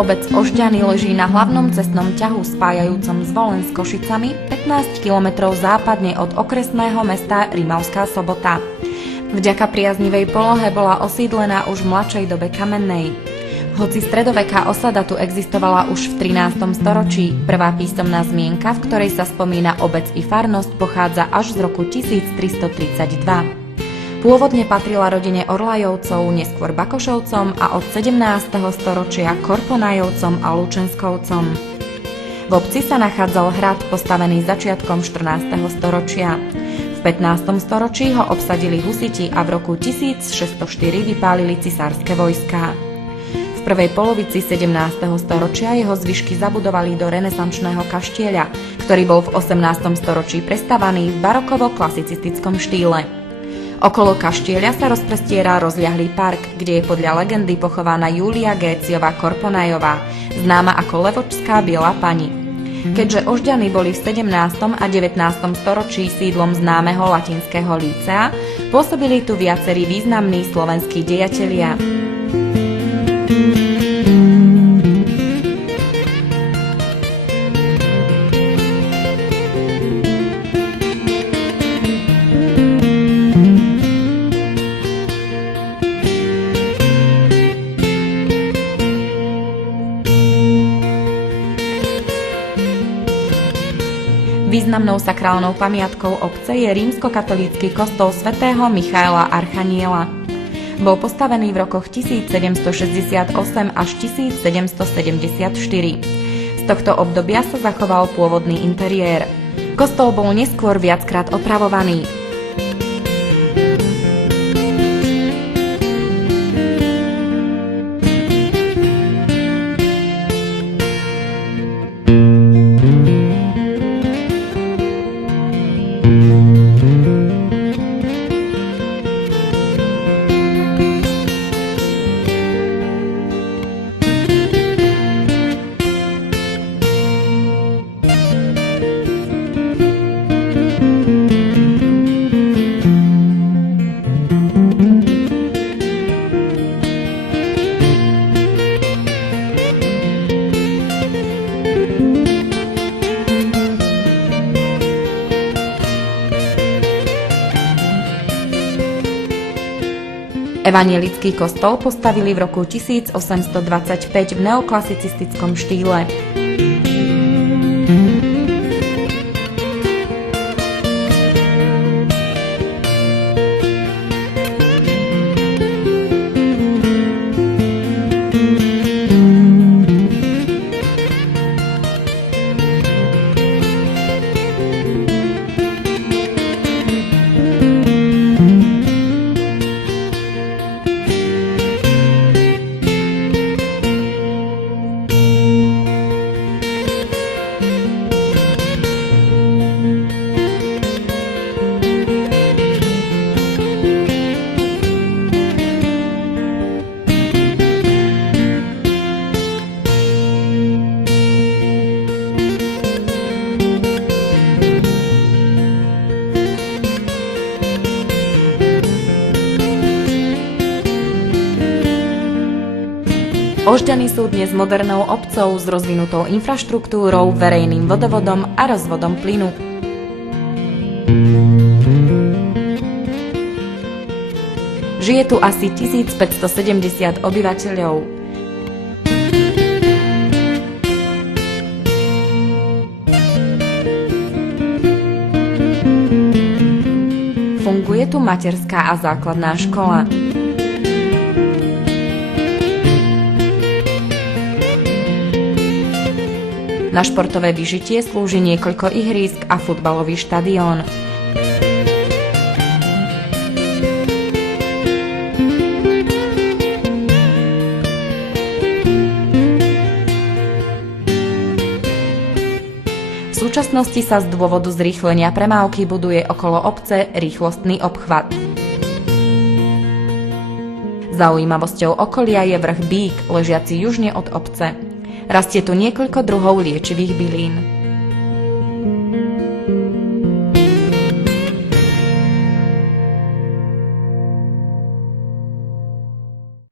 Obec Ožďany leží na hlavnom cestnom ťahu spájajúcom Zvolen s Košicami 15 kilometrov západne od okresného mesta Rimavská Sobota. Vďaka priaznivej polohe bola osídlená už v mladšej dobe kamennej. Hoci stredoveká osada tu existovala už v 13. storočí, prvá písomná zmienka, v ktorej sa spomína obec i farnosť, pochádza až z roku 1332. Pôvodne patrila rodine Orlajovcov, neskôr Bakošovcom a od 17. storočia Korponajovcom a Lučenskovcom. V obci sa nachádzal hrad postavený začiatkom 14. storočia. V 15. storočí ho obsadili husiti a v roku 1604 vypálili cisárske vojská. V prvej polovici 17. storočia jeho zvyšky zabudovali do renesančného kaštieľa, ktorý bol v 18. storočí prestavaný v barokovo-klasicistickom štýle. Okolo kaštieľa sa rozprestiera rozľahlý park, kde je podľa legendy pochovaná Júlia Géciová Korponajová, známa ako Levočská biela pani. Keďže Ožďany boli v 17. a 19. storočí sídlom známeho latinského lícea, pôsobili tu viacerí významní slovenskí dejatelia. Významnou sakrálnou pamiatkou obce je rímskokatolícky kostol svätého Michaela Archaniela. Bol postavený v rokoch 1768 až 1774. Z tohto obdobia sa zachoval pôvodný interiér. Kostol bol neskôr viackrát opravovaný. Evangelický kostol postavili v roku 1825 v neoklasicistickom štýle. Ožďany sú dnes modernou obcou s rozvinutou infraštruktúrou, verejným vodovodom a rozvodom plynu. Žije tu asi 1570 obyvateľov. Funguje tu materská a základná škola. Na športové vyžitie slúži niekoľko ihrísk a futbalový štadión. V súčasnosti sa z dôvodu zrýchlenia premávky buduje okolo obce rýchlostný obchvat. Zaujímavosťou okolia je vrch Bík, ležiaci južne od obce. Rastie tu niekoľko druhov liečivých bylín.